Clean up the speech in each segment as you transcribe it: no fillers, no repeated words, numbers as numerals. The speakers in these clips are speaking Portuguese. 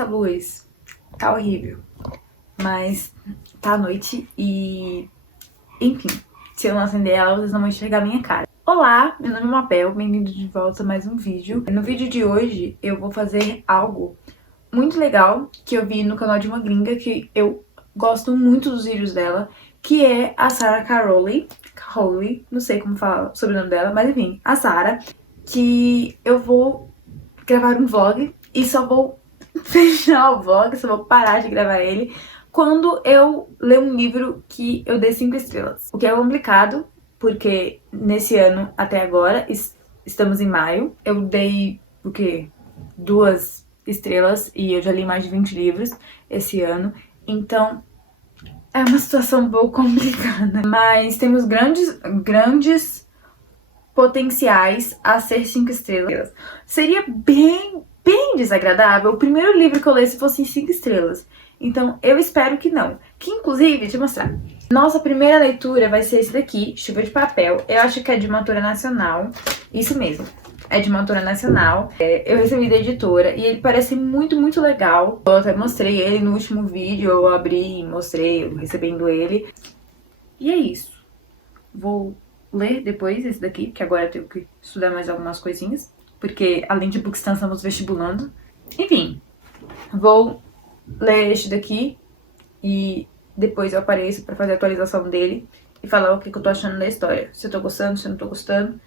essa luz tá horrível, mas tá à noite e... enfim, se eu não acender ela, vocês não vão enxergar a minha cara. Olá, meu nome é Mabel, bem-vindo de volta a mais um vídeo. No vídeo de hoje eu vou fazer algo muito legal que eu vi no canal de uma gringa que eu gosto muito dos vídeos dela, que é a Sarah Caroli, não sei como fala sobre o sobrenome dela, mas enfim, a Sarah, que eu vou gravar um vlog e só vou fechar o vlog, só vou parar de gravar ele quando eu ler um livro que eu dei 5 estrelas. O que é complicado, porque nesse ano, até agora, estamos em maio, eu dei, o quê? 2 estrelas e eu já li mais de 20 livros esse ano, então é uma situação um pouco complicada. Mas temos grandes potenciais a ser 5 estrelas. Seria bem desagradável o primeiro livro que eu lesse fosse em 5 estrelas. Então eu espero que não. Que inclusive, deixa eu mostrar. Nossa primeira leitura vai ser esse daqui, Chuva de Papel. Eu acho que é de uma autora nacional. Isso mesmo, é de uma autora nacional. Eu recebi da editora e ele parece muito legal. Eu até mostrei ele no último vídeo, eu abri e mostrei eu recebendo ele. E é isso. Vou ler depois esse daqui, que agora eu tenho que estudar mais algumas coisinhas, porque além de Bookstan estamos vestibulando. Enfim, vou ler este daqui e depois eu apareço pra fazer a atualização dele e falar o que eu tô achando da história. Se eu tô gostando, se eu não tô gostando.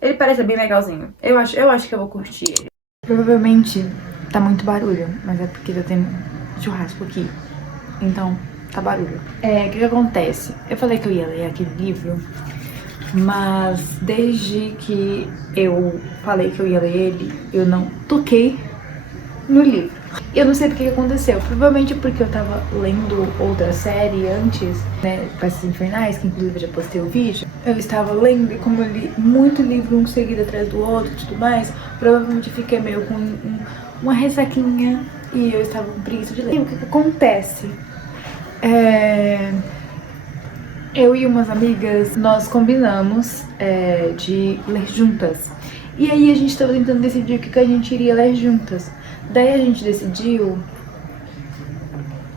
Ele parece bem legalzinho. Eu acho que eu vou curtir ele. Provavelmente tá muito barulho, mas é porque já tem churrasco aqui. Então, tá barulho. O que acontece? Eu falei que eu ia ler aquele livro, mas desde que eu falei que eu ia ler ele, eu não toquei no livro. Eu não sei porque que aconteceu, provavelmente porque eu tava lendo outra série antes, né, Peças Infernais, que inclusive eu já postei o vídeo. Eu estava lendo e como eu li muito livro um seguido atrás do outro e tudo mais, provavelmente fiquei meio com uma ressaquinha e eu estava com preguiça de ler. E o que acontece? Eu e umas amigas, nós combinamos de ler juntas. E aí a gente tava tentando decidir o que a gente iria ler juntas. Daí a gente decidiu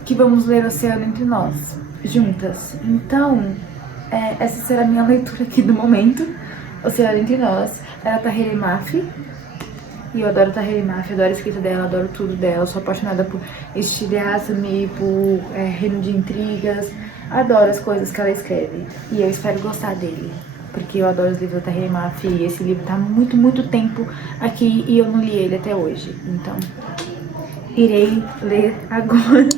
que vamos ler Oceano Entre Nós, juntas. Então, essa será a minha leitura aqui do momento. Oceano Entre Nós, ela é Tahereh Mafi. E eu adoro Tahereh Mafi, adoro a escrita dela, adoro tudo dela. Sou apaixonada por Estiliasme, por Reino de Intrigas. Adoro as coisas que ela escreve. E eu espero gostar dele, porque eu adoro os livros da Tahereh Mafi. E esse livro tá muito tempo aqui e eu não li ele até hoje. Então, irei ler agora.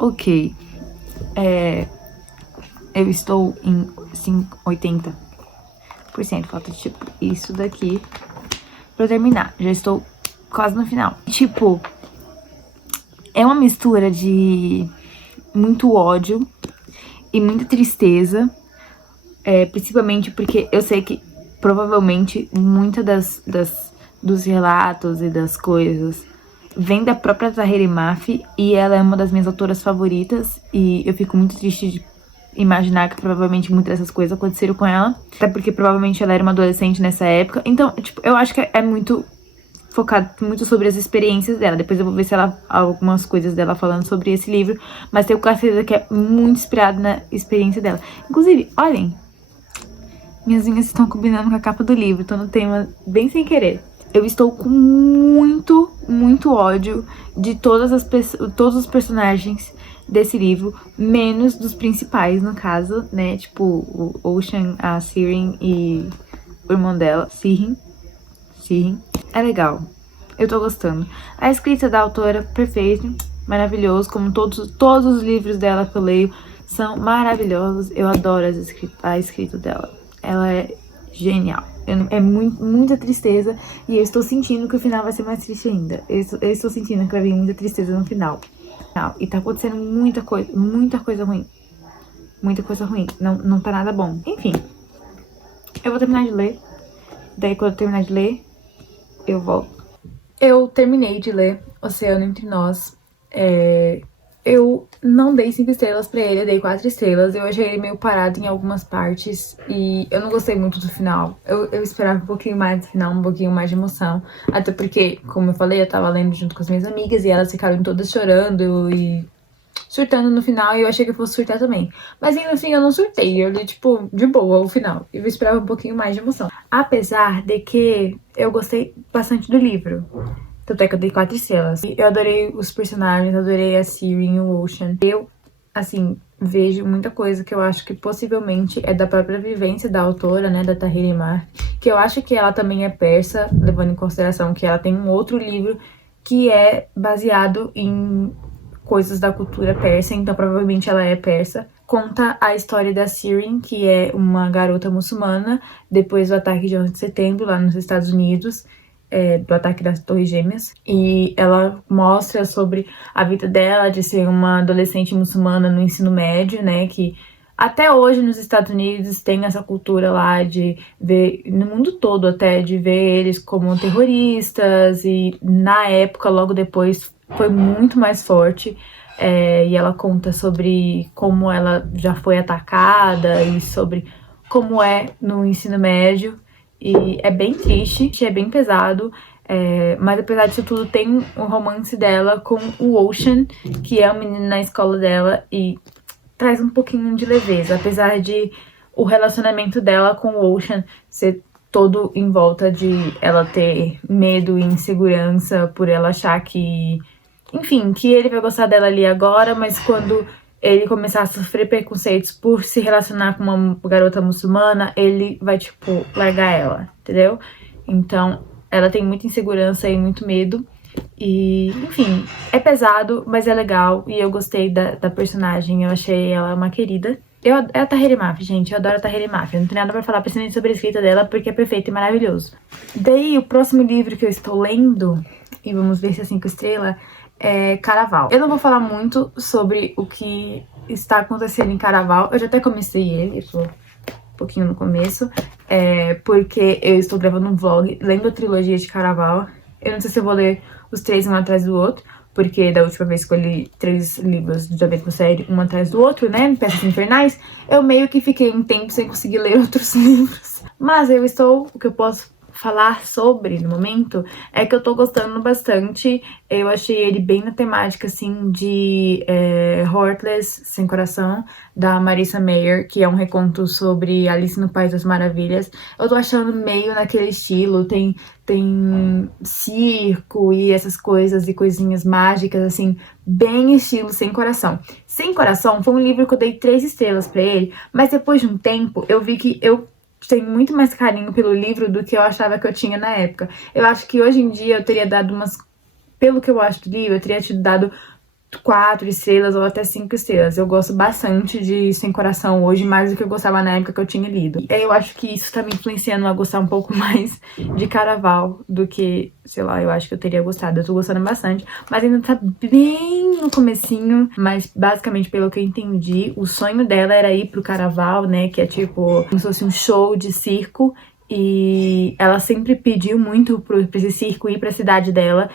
Ok, eu estou em 80%, falta tipo isso daqui pra eu terminar, já estou quase no final. Tipo, é uma mistura de muito ódio e muita tristeza, principalmente porque eu sei que provavelmente muita dos relatos e das coisas vem da própria Tahereh Mafi e ela é uma das minhas autoras favoritas e eu fico muito triste de imaginar que provavelmente muitas dessas coisas aconteceram com ela, até porque provavelmente ela era uma adolescente nessa época. Então, tipo, eu acho que é muito focado muito sobre as experiências dela. Depois eu vou ver se ela algumas coisas dela falando sobre esse livro, mas tenho quase certeza que é muito inspirado na experiência dela. Inclusive, olhem, minhas unhas estão combinando com a capa do livro, tô no tema bem sem querer. Eu estou com muito ódio de todos os personagens desse livro, menos dos principais, no caso, né? Tipo, o Ocean, a Siren e o irmão dela, Sirin. É legal. Eu tô gostando. A escrita da autora, perfeita, maravilhoso, como todos os livros dela que eu leio são maravilhosos. Eu adoro a escrita dela. Ela é genial. É muita tristeza e eu estou sentindo que o final vai ser mais triste ainda. Eu estou sentindo que vai vir muita tristeza no final. E tá acontecendo muita coisa ruim. Muita coisa ruim. Não tá nada bom. Enfim, eu vou terminar de ler. Daí quando eu terminar de ler, eu volto. Eu terminei de ler Oceano Entre Nós. Eu não dei 5 estrelas pra ele, eu dei 4 estrelas. Eu achei ele meio parado em algumas partes e eu não gostei muito do final. Eu esperava um pouquinho mais do final, um pouquinho mais de emoção. Até porque, como eu falei, eu tava lendo junto com as minhas amigas e elas ficaram todas chorando e surtando no final, e eu achei que eu fosse surtar também. Mas ainda assim, eu não surtei, eu li, tipo, de boa o final. Eu esperava um pouquinho mais de emoção. Apesar de que eu gostei bastante do livro. Tanto é que eu dei 4 estrelas. Eu adorei os personagens, adorei a Sirin e o Ocean. Eu, assim, vejo muita coisa que eu acho que possivelmente é da própria vivência da autora, né, da Tahirih, que eu acho que ela também é persa, levando em consideração que ela tem um outro livro que é baseado em coisas da cultura persa, então provavelmente ela é persa. Conta a história da Sirin, que é uma garota muçulmana, depois do ataque de 11 de setembro, lá nos Estados Unidos, do ataque das Torres Gêmeas. E ela mostra sobre a vida dela de ser uma adolescente muçulmana no ensino médio, né, que até hoje nos Estados Unidos tem essa cultura lá de ver, no mundo todo até, de ver eles como terroristas, e na época, logo depois, foi muito mais forte. E ela conta sobre como ela já foi atacada e sobre como é no ensino médio. E é bem triste, é bem pesado. Mas apesar disso tudo, tem o romance dela com o Ocean, que é um menino na escola dela, e traz um pouquinho de leveza, apesar de o relacionamento dela com o Ocean ser todo em volta de ela ter medo e insegurança por ela achar que, enfim, que ele vai gostar dela ali agora, mas quando ele começar a sofrer preconceitos por se relacionar com uma garota muçulmana, ele vai, tipo, largar ela, entendeu? Então, ela tem muita insegurança e muito medo. E, enfim, é pesado, mas é legal. E eu gostei da personagem, eu achei ela uma querida. É a Tahirih, gente, eu adoro a Tahirih. Não tem nada pra falar principalmente sobre a escrita dela, porque é perfeito e maravilhoso. Daí, o próximo livro que eu estou lendo, e vamos ver se é 5 estrelas, é Caraval. Eu não vou falar muito sobre o que está acontecendo em Caraval. Eu já até comecei ele, eu tô um pouquinho no começo, porque eu estou gravando um vlog lendo a trilogia de Caraval. Eu não sei se eu vou ler os 3 um atrás do outro, porque da última vez que eu li 3 livros da mesma série, um atrás do outro, né, Peças Infernais, eu meio que fiquei um tempo sem conseguir ler outros livros. Mas o que eu posso falar sobre no momento é que eu tô gostando bastante. Eu achei ele bem na temática, assim, de Heartless, Sem Coração, da Marissa Mayer, que é um reconto sobre Alice no País das Maravilhas. Eu tô achando meio naquele estilo, tem circo e essas coisas e coisinhas mágicas, assim, bem estilo Sem Coração. Sem Coração foi um livro que eu dei 3 estrelas pra ele, mas depois de um tempo eu vi que eu tenho muito mais carinho pelo livro do que eu achava que eu tinha na época. Eu acho que hoje em dia eu teria dado pelo que eu acho do livro, eu teria te dado 4 estrelas ou até 5 estrelas. Eu gosto bastante de Sem Coração hoje, mais do que eu gostava na época que eu tinha lido. Eu acho que isso tá me influenciando a gostar um pouco mais de Caraval do que, sei lá, eu acho que eu teria gostado. Eu tô gostando bastante, mas ainda tá bem no comecinho. Mas basicamente, pelo que eu entendi, o sonho dela era ir pro Caraval, né, que é tipo como se fosse um show de circo. E ela sempre pediu muito pra esse circo ir pra cidade dela.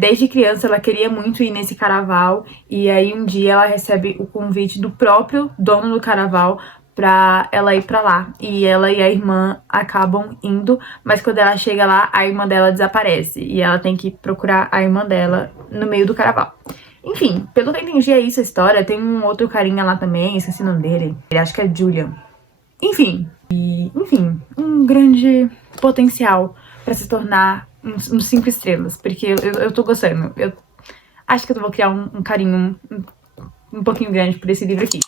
Desde criança ela queria muito ir nesse Caraval. E aí um dia ela recebe o convite do próprio dono do Caraval pra ela ir pra lá. E ela e a irmã acabam indo, mas quando ela chega lá, a irmã dela desaparece. E ela tem que procurar a irmã dela no meio do Caraval. Enfim, pelo que eu entendi é isso a história. Tem um outro carinha lá também, esqueci o nome dele. Ele acho que é Julian. Enfim, um grande potencial pra se tornar uns 5 estrelas, porque eu tô gostando. Eu acho que eu vou criar um carinho um pouquinho grande por esse livro aqui.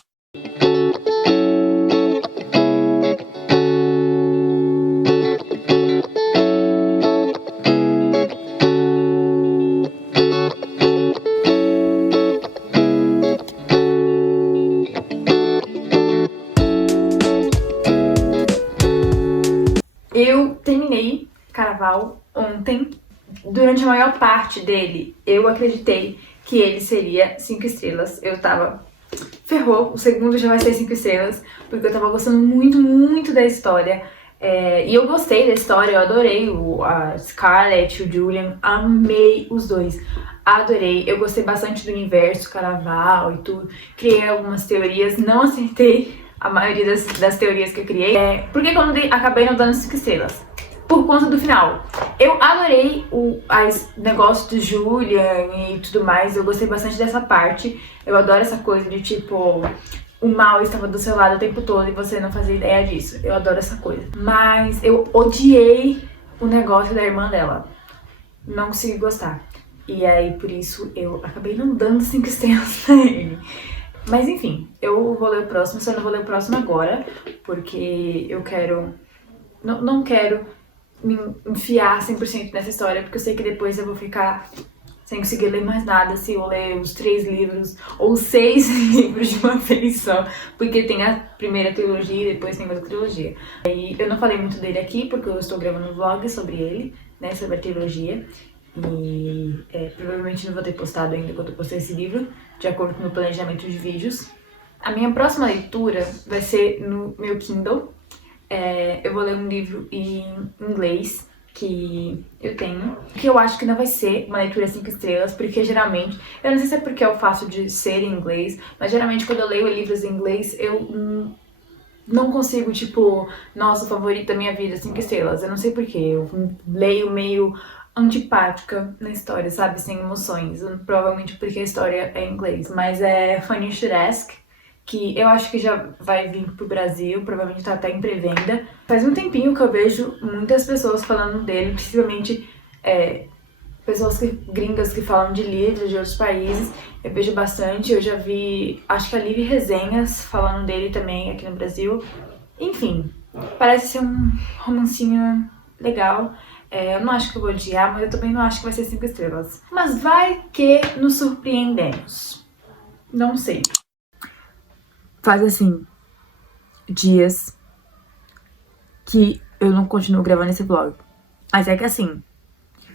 Eu terminei Caraval ontem. Durante a maior parte dele, eu acreditei que ele seria 5 estrelas. Eu tava... Ferrou, o segundo já vai ser 5 estrelas, porque eu tava gostando muito, muito da história. E eu gostei da história, eu adorei a Scarlett e o Julian, amei os dois. Adorei, eu gostei bastante do universo, Caraval e tudo. Criei algumas teorias, não acertei a maioria das teorias que eu criei. Por que eu acabei não dando 5 estrelas? Por conta do final. Eu adorei o negócio do Julian e tudo mais, eu gostei bastante dessa parte. Eu adoro essa coisa de tipo, o mal estava do seu lado o tempo todo e você não fazia ideia disso. Eu adoro essa coisa. Mas eu odiei o negócio da irmã dela. Não consegui gostar. E aí, por isso, eu acabei não dando 5 estrelas pra ele. Mas enfim, eu vou ler o próximo, só não vou ler o próximo agora, porque eu quero... Não quero me enfiar 100% nessa história, porque eu sei que depois eu vou ficar sem conseguir ler mais nada se eu ler os 3 livros ou 6 livros de uma vez só, porque tem a primeira trilogia e depois tem outra trilogia. E eu não falei muito dele aqui, porque eu estou gravando um vlog sobre ele, né, sobre a trilogia, e provavelmente não vou ter postado ainda quando eu postei esse livro, de acordo com o meu planejamento de vídeos. A minha próxima leitura vai ser no meu Kindle. Eu vou ler um livro em inglês que eu tenho, que eu acho que não vai ser uma leitura 5 estrelas, porque geralmente, eu não sei se é porque é o fato de ser em inglês, mas geralmente quando eu leio livros em inglês, eu não consigo, tipo, nossa, o favorito da minha vida, 5 estrelas. Eu não sei porquê, eu leio meio antipática na história, sabe, sem emoções, provavelmente porque a história é em inglês, mas é Funny You Should Ask, que eu acho que já vai vir pro Brasil, provavelmente tá até em pré-venda. Faz um tempinho que eu vejo muitas pessoas falando dele, principalmente pessoas gringas que falam de livros de outros países. Eu vejo bastante, eu já vi, acho que a Liv Resenhas falando dele também aqui no Brasil. Enfim, parece ser um romancinho legal. Eu não acho que eu vou odiar, mas eu também não acho que vai ser 5 estrelas. Mas vai que nos surpreendemos. Não sei. Faz assim, dias que eu não continuo gravando esse vlog. Mas é que assim,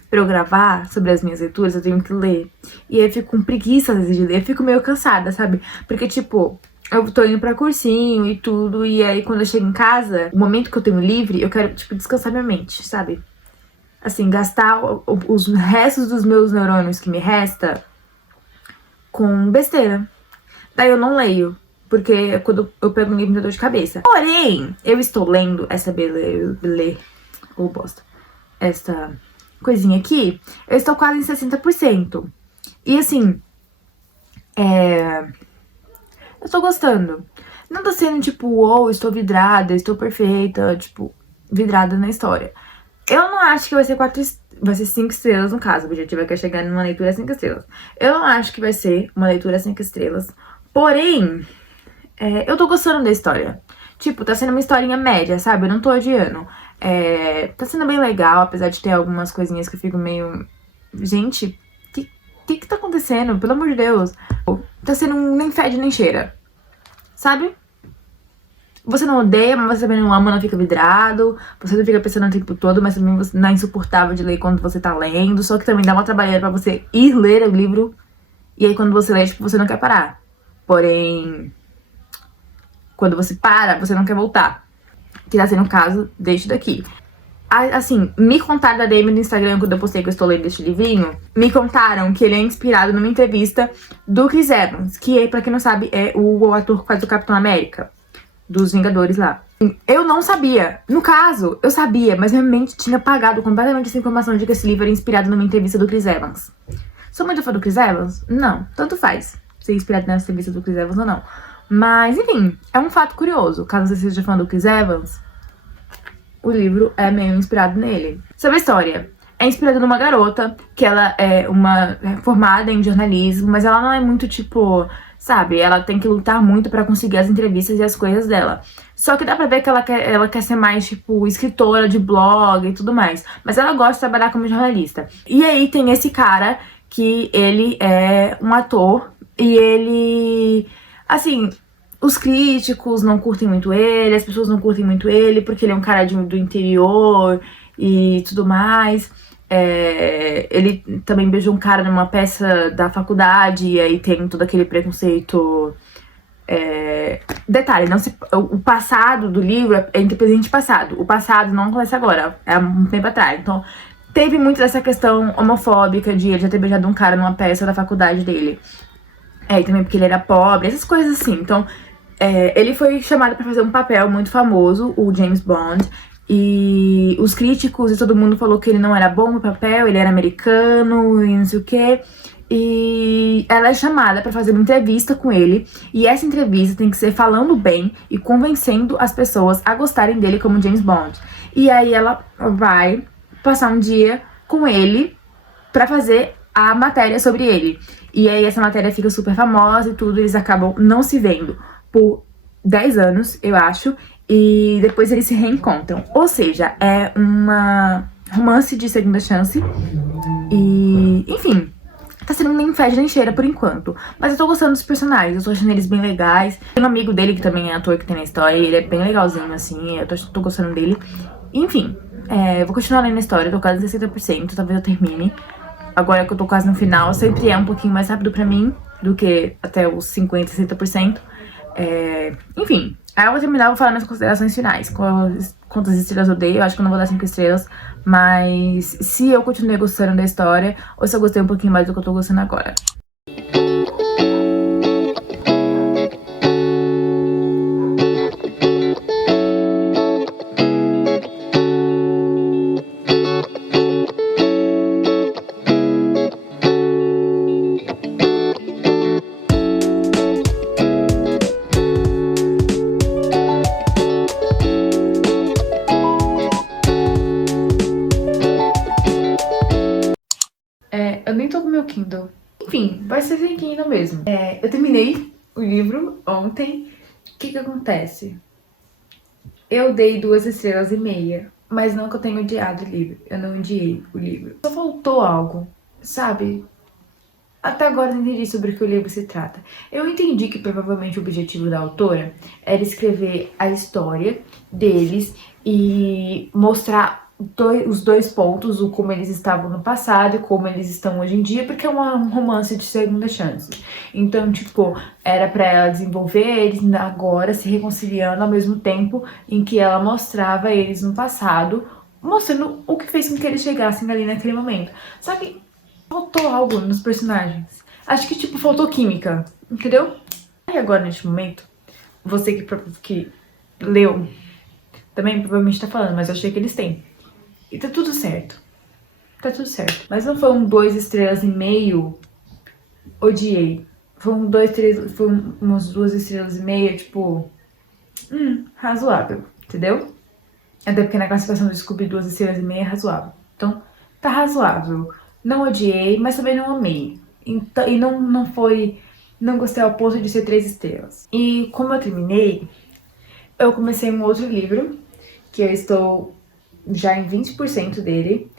pra eu gravar sobre as minhas leituras, eu tenho que ler. E aí eu fico com preguiça às vezes de ler, eu fico meio cansada, sabe? Porque tipo, eu tô indo pra cursinho e tudo, e aí quando eu chego em casa, o momento que eu tenho livre, eu quero, tipo, descansar minha mente, sabe? Assim, gastar os restos dos meus neurônios que me resta com besteira. Daí eu não leio. Porque quando eu pego um livro me dá dor de cabeça. Porém, eu estou lendo essa essa coisinha aqui. Eu estou quase em 60%. E assim, eu tô gostando. Não tá sendo tipo, uou, estou vidrada, estou perfeita, tipo, vidrada na história. Eu não acho que vai ser 5 estrelas no caso. O objetivo é que eu chegar numa leitura 5 estrelas. Eu não acho que vai ser uma leitura 5 estrelas. Porém... eu tô gostando da história. Tipo, tá sendo uma historinha média, sabe? Eu não tô odiando. Tá sendo bem legal, apesar de ter algumas coisinhas que eu fico meio... Gente, que tá acontecendo? Pelo amor de Deus. Tá sendo nem fede nem cheira. Sabe? Você não odeia, mas você também não ama, não fica vidrado. Você não fica pensando o tempo todo, mas também você não é insuportável de ler quando você tá lendo. Só que também dá uma trabalhada pra você ir ler o livro. E aí quando você lê, tipo, você não quer parar. Porém... quando você para, você não quer voltar. Que tá sendo o caso deste daqui. Assim, me contaram da DM no Instagram, quando eu postei que eu estou lendo este livrinho, me contaram que ele é inspirado numa entrevista do Chris Evans, que, pra quem não sabe, é o ator que faz o Capitão América, dos Vingadores lá. Eu não sabia. No caso, eu sabia, mas minha mente tinha apagado completamente essa informação de que esse livro era inspirado numa entrevista do Chris Evans. Sou muito fã do Chris Evans? Não, tanto faz ser inspirado nessa entrevista do Chris Evans ou não. Mas, enfim, é um fato curioso. Caso você seja fã do Chris Evans, o livro é meio inspirado nele. Sobre a história. É inspirada numa garota, que ela é uma formada em jornalismo, mas ela não é muito, tipo, sabe? Ela tem que lutar muito pra conseguir as entrevistas e as coisas dela. Só que dá pra ver que ela quer ser mais, tipo, escritora de blog e tudo mais. Mas ela gosta de trabalhar como jornalista. E aí tem esse cara, que ele é um ator, e ele... assim, os críticos não curtem muito ele, as pessoas não curtem muito ele, porque ele é um cara do interior e tudo mais. Ele também beijou um cara numa peça da faculdade, e aí tem todo aquele preconceito. Detalhe, o passado do livro é entre presente e passado. O passado não acontece agora, é há um tempo atrás. Então, teve muito dessa questão homofóbica de ele já ter beijado um cara numa peça da faculdade dele. E também porque ele era pobre, essas coisas assim. Então, ele foi chamado pra fazer um papel muito famoso, o James Bond. E os críticos e todo mundo falou que ele não era bom no papel, ele era americano e não sei o quê. E ela é chamada pra fazer uma entrevista com ele. E essa entrevista tem que ser falando bem e convencendo as pessoas a gostarem dele como James Bond. E aí ela vai passar um dia com ele pra fazer a matéria sobre ele. E aí essa matéria fica super famosa e tudo. Eles acabam não se vendo por 10 anos, eu acho. E depois eles se reencontram. Ou seja, é uma romance de segunda chance. E, enfim, tá sendo nem fede nem cheira por enquanto. Mas eu tô gostando dos personagens, eu tô achando eles bem legais. Tem um amigo dele que também é ator que tem na história, e ele é bem legalzinho, assim, eu tô gostando dele. Enfim, eu vou continuar lendo a história, eu tô quase 60%, talvez eu termine. Agora que eu tô quase no final, sempre é um pouquinho mais rápido pra mim do que até os 50%, 60%. Enfim, aí eu vou terminar, vou falar minhas considerações finais. Quantas estrelas eu dei, eu acho que eu não vou dar 5 estrelas. Mas se eu continuei gostando da história, ou se eu gostei um pouquinho mais do que eu tô gostando agora. Eu nem tô com meu Kindle. Enfim, vai ser sem Kindle mesmo. Eu terminei o livro ontem. O que acontece? Eu dei 2,5 estrelas, mas não que eu tenha odiado o livro. Eu não odiei o livro. Só faltou algo, sabe? Até agora eu não entendi sobre o que o livro se trata. Eu entendi que provavelmente o objetivo da autora era escrever a história deles e mostrar os dois pontos, o como eles estavam no passado e como eles estão hoje em dia, porque é um romance de segunda chance. Então, tipo, era pra ela desenvolver eles agora se reconciliando ao mesmo tempo em que ela mostrava eles no passado, mostrando o que fez com que eles chegassem ali naquele momento. Só que faltou algo nos personagens. Acho que, tipo, faltou química, entendeu? E agora, neste momento, você que leu também provavelmente tá falando, mas eu achei que eles têm. E tá tudo certo. Tá tudo certo. Mas não foi um 2,5 estrelas, odiei. Foi umas 2,5 estrelas, tipo, razoável, entendeu? Até porque na classificação do Scooby 2,5 estrelas é razoável. Então, tá razoável. Não odiei, mas também não amei. Então, e não gostei ao ponto de ser 3 estrelas. E como eu terminei, eu comecei um outro livro, que eu estou já em 20% dele,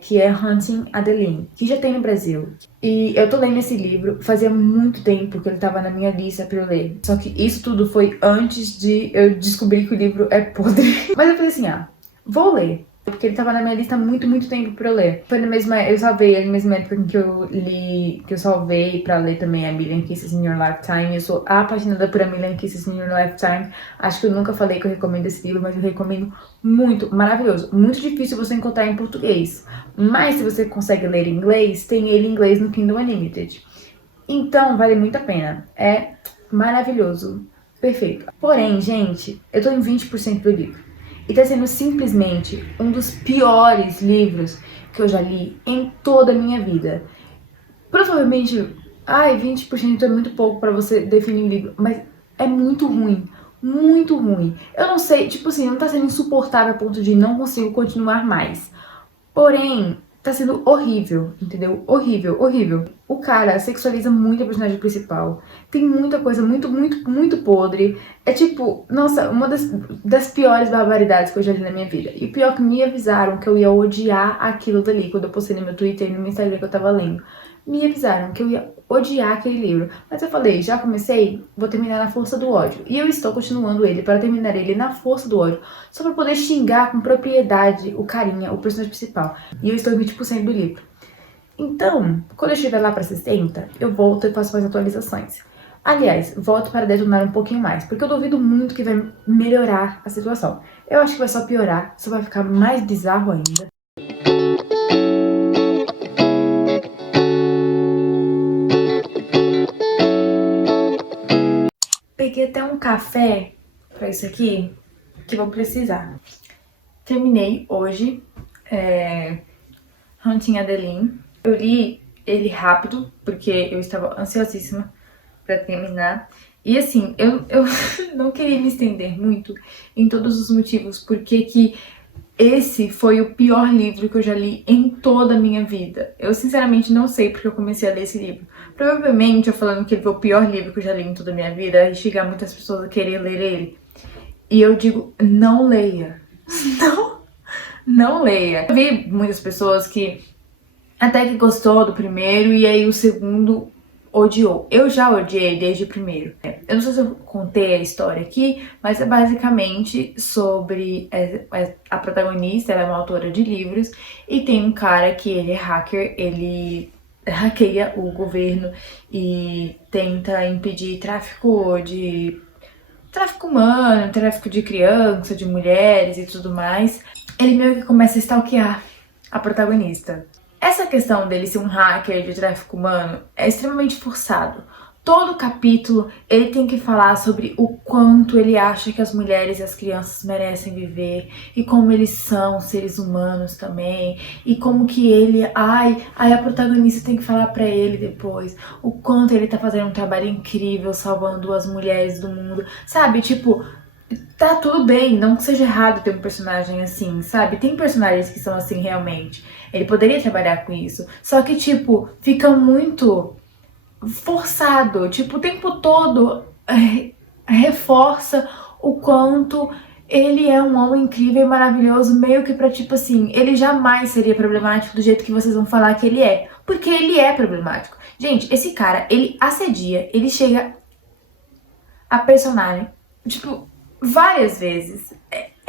que é Hunting Adeline, que já tem no Brasil. E eu tô lendo esse livro fazia muito tempo que ele tava na minha lista pra eu ler. Só que isso tudo foi antes de eu descobrir que o livro é podre. Mas eu falei assim, vou ler. Porque ele tava na minha lista há muito, muito tempo pra eu ler. Foi eu salvei ele na mesma época em que eu salvei pra ler também A Million Kisses in Your Lifetime. Eu sou apaixonada por A Million Kisses in Your Lifetime. Acho que eu nunca falei que eu recomendo esse livro, mas eu recomendo muito, maravilhoso. Muito difícil você encontrar em português. Mas se você consegue ler em inglês, tem ele em inglês no Kindle Unlimited. Então, vale muito a pena. É maravilhoso. Perfeito. Porém, gente, eu tô em 20% do livro. E tá sendo simplesmente um dos piores livros que eu já li em toda a minha vida. Provavelmente, 20% é muito pouco pra você definir um livro, mas é muito ruim. Muito ruim. Eu não sei, tipo assim, não tá sendo insuportável a ponto de não consigo continuar mais. Porém, tá sendo horrível, entendeu? Horrível, horrível. O cara sexualiza muito a personagem principal. Tem muita coisa muito, muito, muito podre. É tipo, nossa, uma das piores barbaridades que eu já li na minha vida. E o pior é que me avisaram que eu ia odiar aquilo dali quando eu postei no meu Twitter e no meu Instagram que eu tava lendo. Me avisaram que eu ia odiar aquele livro. Mas eu falei, já comecei, vou terminar na força do ódio. E eu estou continuando ele para terminar ele na força do ódio, só para poder xingar com propriedade o carinha, o personagem principal. E eu estou em 20% do livro. Então, quando eu estiver lá para 60, eu volto e faço mais atualizações. Aliás, volto para detonar um pouquinho mais, porque eu duvido muito que vai melhorar a situação. Eu acho que vai só piorar, só vai ficar mais bizarro ainda. Peguei até um café pra isso aqui, que vou precisar. Terminei hoje, Hunting Adeline. Eu li ele rápido, porque eu estava ansiosíssima pra terminar. E assim, eu não queria me estender muito em todos os motivos, porque que esse foi o pior livro que eu já li em toda a minha vida. Eu sinceramente não sei porque eu comecei a ler esse livro. Provavelmente eu falando que ele foi o pior livro que eu já li em toda a minha vida, vai instigar muitas pessoas a querer ler ele. E eu digo, não leia. Não leia. Eu vi muitas pessoas que até que gostou do primeiro e aí o segundo odiou. Eu já odiei desde o primeiro. Eu não sei se eu contei a história aqui, mas é basicamente sobre a protagonista, ela é uma autora de livros, e tem um cara que ele é hacker, ele hackeia o governo e tenta impedir tráfico humano, tráfico de criança, de mulheres e tudo mais. Ele meio que começa a stalkear a protagonista. Essa questão dele ser um hacker de tráfico humano é extremamente forçado. Todo capítulo ele tem que falar sobre o quanto ele acha que as mulheres e as crianças merecem viver e como eles são seres humanos também e como que ele, a protagonista tem que falar pra ele depois o quanto ele tá fazendo um trabalho incrível salvando as mulheres do mundo, sabe? Tipo, tá tudo bem, não que seja errado ter um personagem assim, sabe? Tem personagens que são assim realmente. Ele poderia trabalhar com isso. Só que, tipo, fica muito forçado. Tipo, o tempo todo reforça o quanto ele é um homem incrível e maravilhoso, meio que pra, tipo assim, ele jamais seria problemático do jeito que vocês vão falar que ele é. Porque ele é problemático. Gente, esse cara, ele assedia, ele chega a personagem, tipo, várias vezes.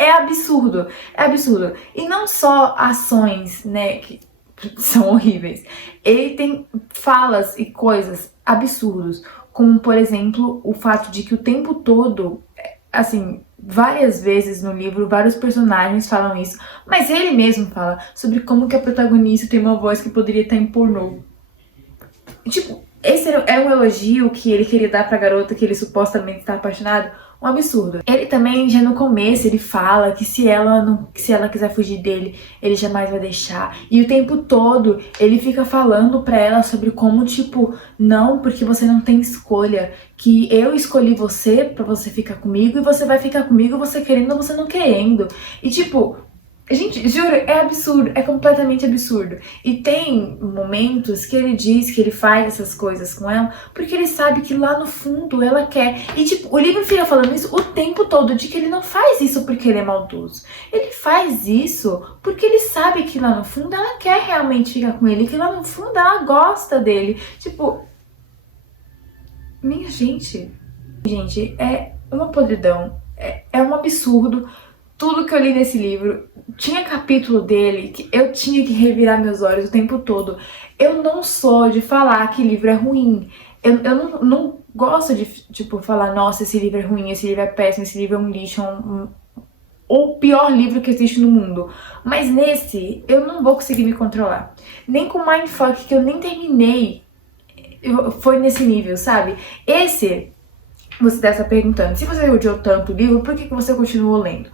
É absurdo, é absurdo. E não só ações, né, que são horríveis. Ele tem falas e coisas absurdos, como, por exemplo, o fato de que o tempo todo, assim, várias vezes no livro, vários personagens falam isso, mas ele mesmo fala sobre como que a protagonista tem uma voz que poderia estar em pornô. Tipo, esse é um elogio que ele queria dar pra garota que ele supostamente está apaixonado. Um absurdo. Ele também, já no começo, ele fala que se ela quiser fugir dele, ele jamais vai deixar. E o tempo todo, ele fica falando pra ela sobre como, tipo, não, porque você não tem escolha. Que eu escolhi você pra você ficar comigo e você vai ficar comigo você querendo ou você não querendo. E, tipo, gente, juro, é absurdo, é completamente absurdo. E tem momentos que ele diz que ele faz essas coisas com ela porque ele sabe que lá no fundo ela quer. E tipo, o livro fica falando isso o tempo todo, de que ele não faz isso porque ele é maldoso. Ele faz isso porque ele sabe que lá no fundo ela quer realmente ficar com ele, que lá no fundo ela gosta dele. Tipo, minha gente, é uma podridão, é um absurdo. Tudo que eu li nesse livro, tinha capítulo dele que eu tinha que revirar meus olhos o tempo todo. Eu não sou de falar que livro é ruim. Eu não gosto de, tipo, falar, nossa, esse livro é ruim, esse livro é péssimo, esse livro é um lixo, ou o pior livro que existe no mundo. Mas nesse, eu não vou conseguir me controlar. Nem com Mindfuck, que eu nem terminei, foi nesse nível, sabe? Esse, você deve estar perguntando, se você odiou tanto o livro, por que você continuou lendo?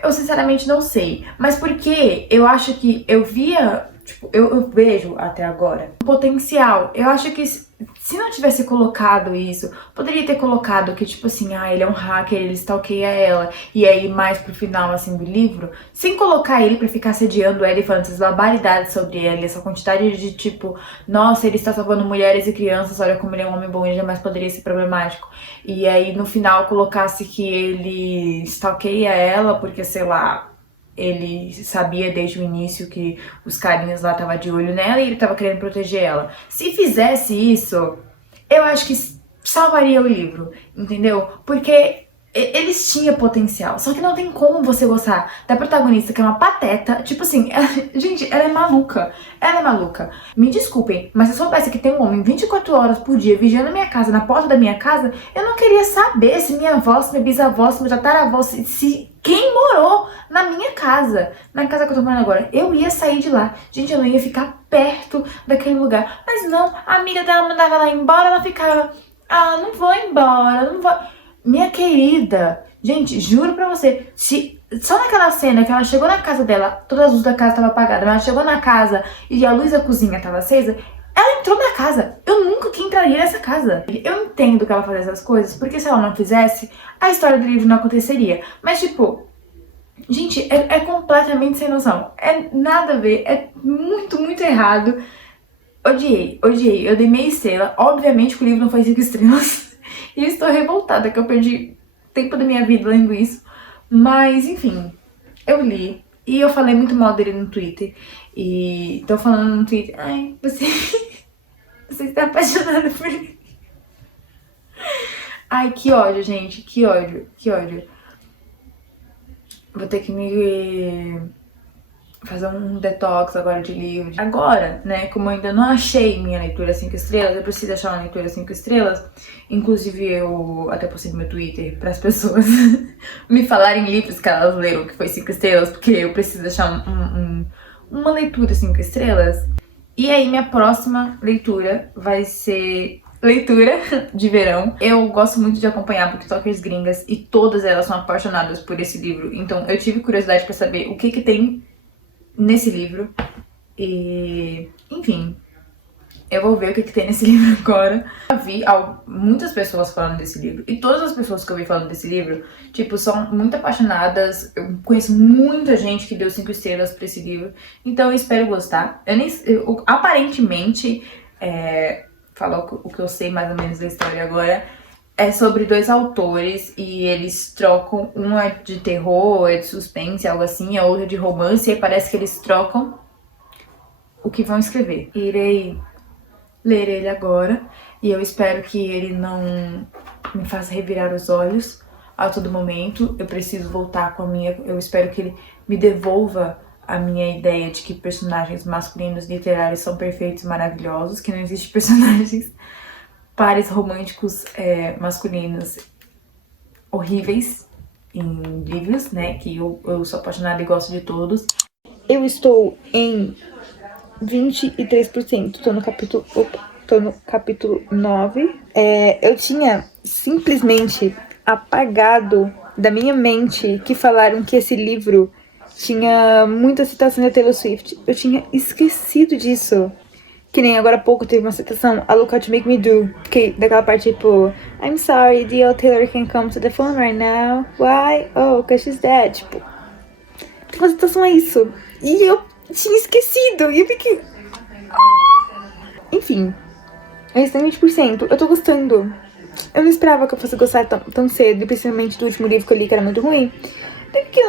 Eu sinceramente não sei, mas porque eu acho que eu via, tipo, eu vejo até agora um potencial. Eu acho que se não tivesse colocado isso, poderia ter colocado que, tipo assim, ele é um hacker, ele stalkeia ela, e aí mais pro final, assim, do livro, sem colocar ele pra ficar assediando ela e falando essas barbaridades sobre ela, essa quantidade de, tipo, nossa, ele está salvando mulheres e crianças, olha como ele é um homem bom e jamais poderia ser problemático. E aí, no final, colocasse que ele stalkeia ela porque, sei lá, ele sabia desde o início que os carinhas lá estavam de olho nela e ele tava querendo proteger ela. Se fizesse isso, eu acho que salvaria o livro, entendeu? Porque eles tinham potencial, só que não tem como você gostar da protagonista, que é uma pateta. Tipo assim, gente, ela é maluca. Ela é maluca. Me desculpem, mas se eu soubesse que tem um homem 24 horas por dia vigiando a minha casa, na porta da minha casa, eu não queria saber se minha avó, se minha bisavó, se meu tataravó, se quem morou na minha casa, na casa que eu tô morando agora. Eu ia sair de lá. Gente, eu não ia ficar perto daquele lugar. Mas não, a amiga dela mandava ela embora, ela ficava, ah, não vou embora, não vou... Minha querida, gente, juro pra você, só naquela cena que ela chegou na casa dela, todas as luzes da casa estavam apagadas, mas ela chegou na casa e a luz da cozinha estava acesa, ela entrou na casa. Eu nunca que entraria nessa casa. Eu entendo que ela faz essas coisas, porque se ela não fizesse, a história do livro não aconteceria. Mas tipo, gente, é completamente sem noção. É nada a ver, é muito, muito errado. Odiei. Eu dei meia estrela. Obviamente que o livro não foi 5 estrelas. E eu estou revoltada que eu perdi tempo da minha vida lendo isso. Mas, enfim, eu li. E eu falei muito mal dele no Twitter. E tô falando no Twitter, ai, você está apaixonada por ele. Ai, que ódio, gente. Que ódio. Vou ter que me fazer um detox agora de livro. Agora, né, como eu ainda não achei minha leitura 5 estrelas, eu preciso achar uma leitura 5 estrelas. Inclusive eu até postei no meu Twitter para as pessoas me falarem livros que elas leram que foi 5 estrelas, porque eu preciso achar uma leitura 5 estrelas. E aí minha próxima leitura vai ser leitura de verão. Eu gosto muito de acompanhar booktokers gringas e todas elas são apaixonadas por esse livro. Então eu tive curiosidade para saber o que tem nesse livro. E, enfim, eu vou ver o que tem nesse livro agora. Eu vi muitas pessoas falando desse livro. E todas as pessoas que eu vi falando desse livro, tipo, são muito apaixonadas. Eu conheço muita gente que deu 5 estrelas pra esse livro. Então eu espero gostar. Aparentemente, falar o que eu sei mais ou menos da história agora, é sobre 2 autores e eles trocam, um é de terror, é de suspense, algo assim, a outra é de romance, e aí parece que eles trocam o que vão escrever. Irei ler ele agora e eu espero que ele não me faça revirar os olhos a todo momento. Eu preciso voltar com a minha... Eu espero que ele me devolva a minha ideia de que personagens masculinos literários são perfeitos e maravilhosos, que não existem personagens pares românticos masculinos horríveis em livros, né? Que eu sou apaixonada e gosto de todos. Eu estou em 23%, tô no capítulo 9. Eu tinha simplesmente apagado da minha mente que falaram que esse livro tinha muita citação da Taylor Swift. Eu tinha esquecido disso. Que nem agora há pouco teve uma citação, a Look How to Make Me Do, que daquela parte tipo, I'm sorry, the old Taylor can't come to the phone right now. Why? Oh, cause she's dead. Tipo, tem uma citação a isso. E eu tinha esquecido. E eu fiquei... Enfim, esse tem 20%. Eu tô gostando. Eu não esperava que eu fosse gostar tão cedo, principalmente do último livro que eu li, que era muito ruim. Porque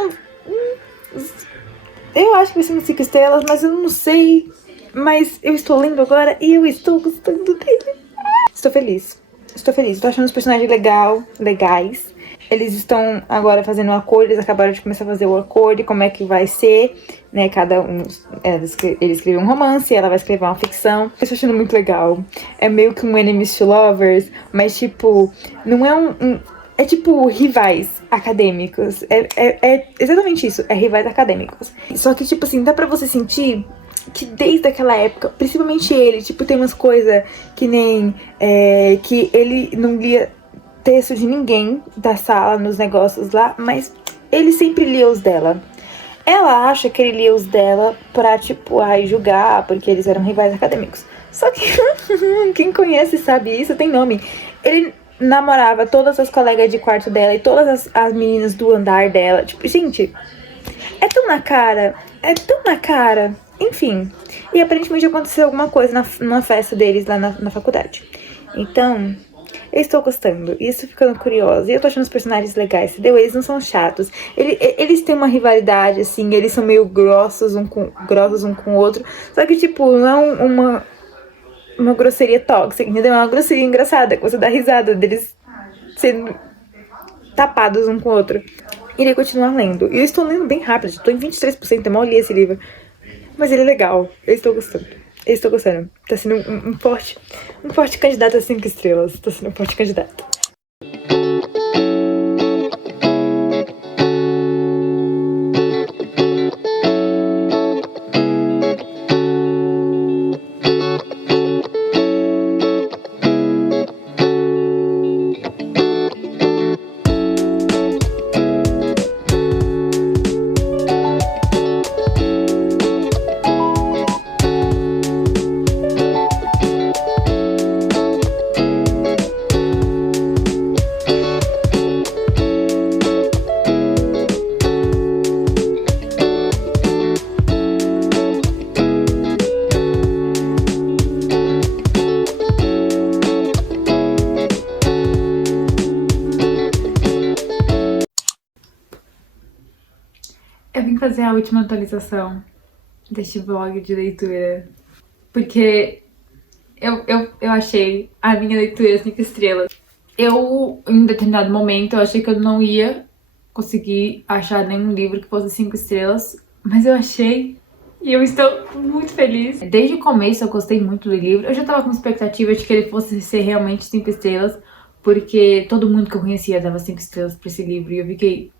eu acho que vai ser umas 5 estrelas, mas eu não sei. Mas eu estou lendo agora e eu estou gostando dele. Estou feliz. Estou achando os personagens legais. Eles estão agora fazendo um acordo, eles acabaram de começar a fazer o acordo, como é que vai ser, né, cada um, ele escreveu um romance, ela vai escrever uma ficção. Eu estou achando muito legal. É meio que um enemies to lovers, mas tipo, não é é tipo rivais acadêmicos. É exatamente isso, é rivais acadêmicos. Só que tipo assim, dá pra você sentir que desde aquela época, principalmente ele, tipo, tem umas coisas que nem que ele não lia texto de ninguém da sala, nos negócios lá, mas ele sempre lia os dela. Ela acha que ele lia os dela pra, tipo, julgar, porque eles eram rivais acadêmicos. Só que quem conhece sabe isso, tem nome. Ele namorava todas as colegas de quarto dela e todas as meninas do andar dela. Tipo, gente, é tão na cara. Enfim, e aparentemente aconteceu alguma coisa na festa deles lá na faculdade. Então, Eu estou gostando, e estou ficando curiosa, e eu tô achando os personagens legais, entendeu? Eles não são chatos. Eles têm uma rivalidade, assim, eles são meio grossos um com o outro. Só que, tipo, não é uma grosseria tóxica, entendeu? É uma grosseria engraçada, que você dá risada deles sendo tapados um com o outro. Irei continuar lendo. E eu estou lendo bem rápido, estou em 23%, eu mal li esse livro. Mas ele é legal, eu estou gostando. Eu estou gostando. Tá sendo um forte candidato a 5 estrelas. Tá sendo um forte candidato. Eu vim fazer a última atualização deste vlog de leitura, porque eu achei a minha leitura 5 estrelas. Eu, em determinado momento, eu achei que eu não ia conseguir achar nenhum livro que fosse 5 estrelas, mas eu achei e eu estou muito feliz. Desde o começo eu gostei muito do livro, eu já tava com expectativa de que ele fosse ser realmente 5 estrelas, porque todo mundo que eu conhecia dava 5 estrelas pra esse livro, e eu fiquei...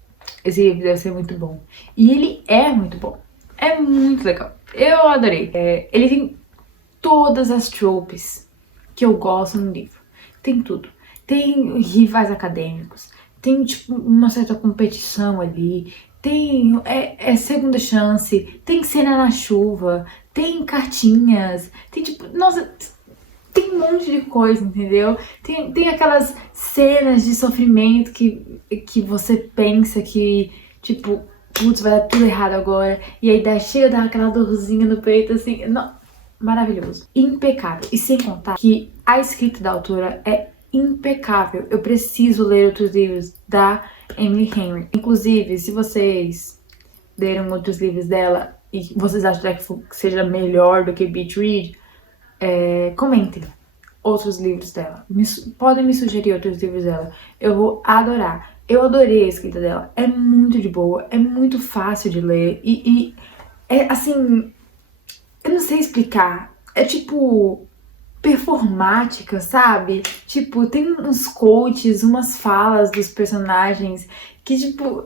Esse livro deve ser muito bom. E ele é muito bom. É muito legal. Eu adorei. Ele tem todas as tropes que eu gosto no livro. Tem tudo. Tem rivais acadêmicos. Tem, tipo, uma certa competição ali. Tem segunda chance. Tem cena na chuva. Tem cartinhas. Tem, tipo... Nossa... Tem um monte de coisa, entendeu? Tem aquelas cenas de sofrimento que você pensa que, tipo, putz, vai dar tudo errado agora. E aí chega a dar aquela dorzinha no peito, assim. Não, maravilhoso. Impecável. E sem contar que a escrita da autora é impecável. Eu preciso ler outros livros da Emily Henry. Inclusive, se vocês leram outros livros dela e vocês acham que seja melhor do que Beach Read, comentem outros livros dela. Podem me sugerir outros livros dela. Eu vou adorar. Eu adorei a escrita dela. É muito de boa, é muito fácil de ler. E é assim... Eu não sei explicar. É tipo... performática, sabe? Tipo, tem uns quotes, umas falas dos personagens que, tipo...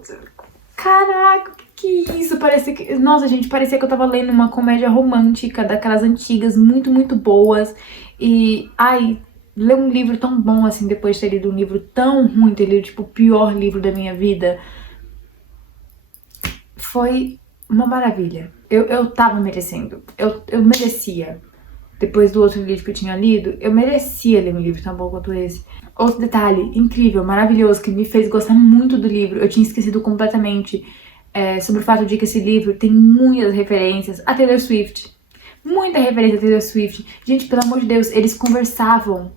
Caraca, que isso? Parece que... Nossa, gente, parecia que eu tava lendo uma comédia romântica daquelas antigas, muito, muito boas. E, ai, ler um livro tão bom assim, depois de ter lido um livro tão ruim, ter lido, tipo, o pior livro da minha vida, foi uma maravilha. Eu tava merecendo. Eu merecia. Depois do outro livro que eu tinha lido, eu merecia ler um livro tão bom quanto esse. Outro detalhe incrível, maravilhoso, que me fez gostar muito do livro, eu tinha esquecido completamente, sobre o fato de que esse livro tem muitas referências a Taylor Swift. Muita referência a Taylor Swift. Gente, pelo amor de Deus, eles conversavam.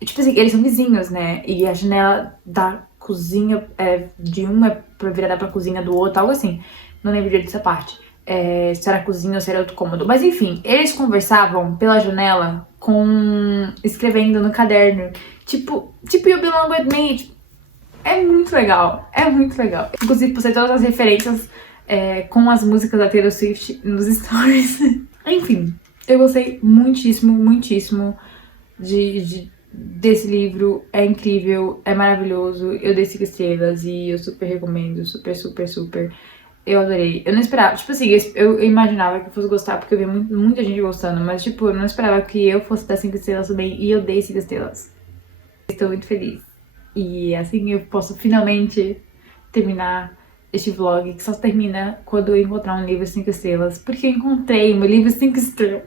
Tipo assim, eles são vizinhos, né? E a janela da cozinha de um é virada pra cozinha do outro, algo assim. Não lembro direito dessa parte. Se era cozinha ou se era outro cômodo. Mas enfim, eles conversavam pela janela escrevendo no caderno. Tipo You Belong With Me. Tipo, é muito legal. É muito legal. Inclusive, postei todas as referências com as músicas da Taylor Swift nos stories. Enfim, eu gostei muitíssimo, muitíssimo desse livro. É incrível, é maravilhoso. Eu dei 5 estrelas e eu super recomendo. Super, super, super. Eu adorei. Eu não esperava, tipo assim, eu imaginava que eu fosse gostar porque eu vi muita gente gostando, mas tipo, eu não esperava que eu fosse dar 5 estrelas também e eu dei 5 estrelas. Estou muito feliz. E assim eu posso finalmente terminar este vlog, que só termina quando eu encontrar um livro 5 estrelas, porque eu encontrei meu livro 5 estrelas.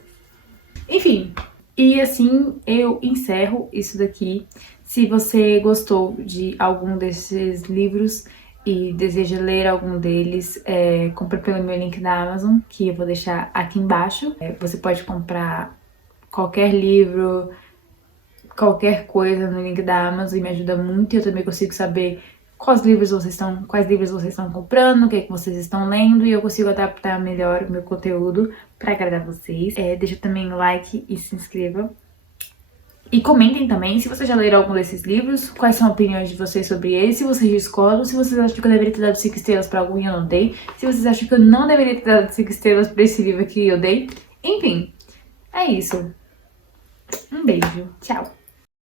Enfim, e assim eu encerro isso daqui. Se você gostou de algum desses livros e deseja ler algum deles, compre pelo meu link da Amazon, que eu vou deixar aqui embaixo. Você pode comprar qualquer livro qualquer coisa no link da Amazon e me ajuda muito. E eu também consigo saber quais livros vocês estão comprando, o que vocês estão lendo, e eu consigo adaptar melhor o meu conteúdo pra agradar vocês. Deixa também um like e se inscreva. E comentem também se vocês já leram algum desses livros, quais são as opiniões de vocês sobre eles, se vocês discordam, se vocês acham que eu deveria ter dado 5 estrelas pra algum e eu não dei, se vocês acham que eu não deveria ter dado 5 estrelas pra esse livro aqui e eu dei. Enfim, é isso. Um beijo. Tchau.